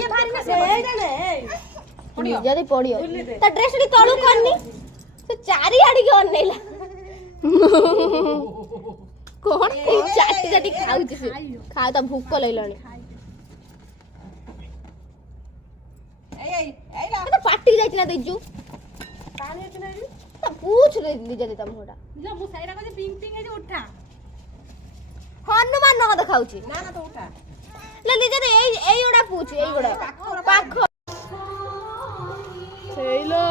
ये भारी ना से जदी पड़ियो ता ड्रेस डी तळु करनी से चारी आडी के अनेला कोन चाटी चाटी खाउची से खाउ ता भूख लइलानी तो पार्टी जाइछ ना तेजू पानी अछि ना ता पूछ रे जदी तम होडा जो मु साइरा को पिंक पिंक है जो उठा हनुमान न देखाउची ना ना तो उठा ले ले जदी एई ओडा पूछ एई ओडा पाखो हेलो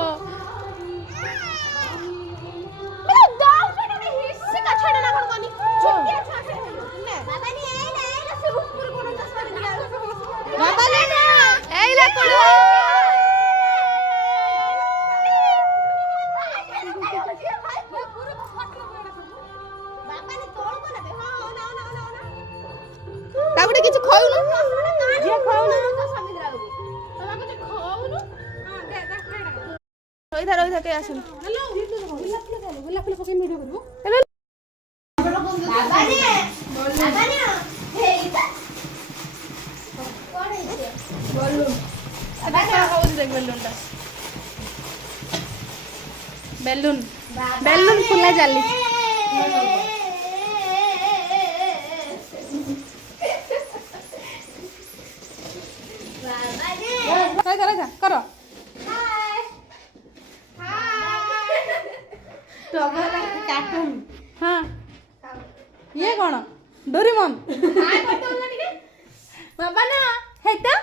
मेरा दाव पे ना हिस्से का छड़ा ना कोनी छुट्टिया छाटे बाबा नी एई ना से ऊपर कोन चश्मा दिला बाबा ले ना एई ला कोन ताबडे किछ खाऊ ना जे खाऊ ना समुद्र आगु तमा कुछ खाऊ ना हां दे दे खाइडा रोई था के आसुन हेलो गुलाब फूल पके वीडियो करबो बाबा ने हेइता कोन है बोलू अबे का होउस देख बेलूनटा बेलून बेलून फुला जाली करो हाय हाय टॉगल कार्टून हां ये कौन डोरेमोन हाय पटोला टिके बाबा ना हेता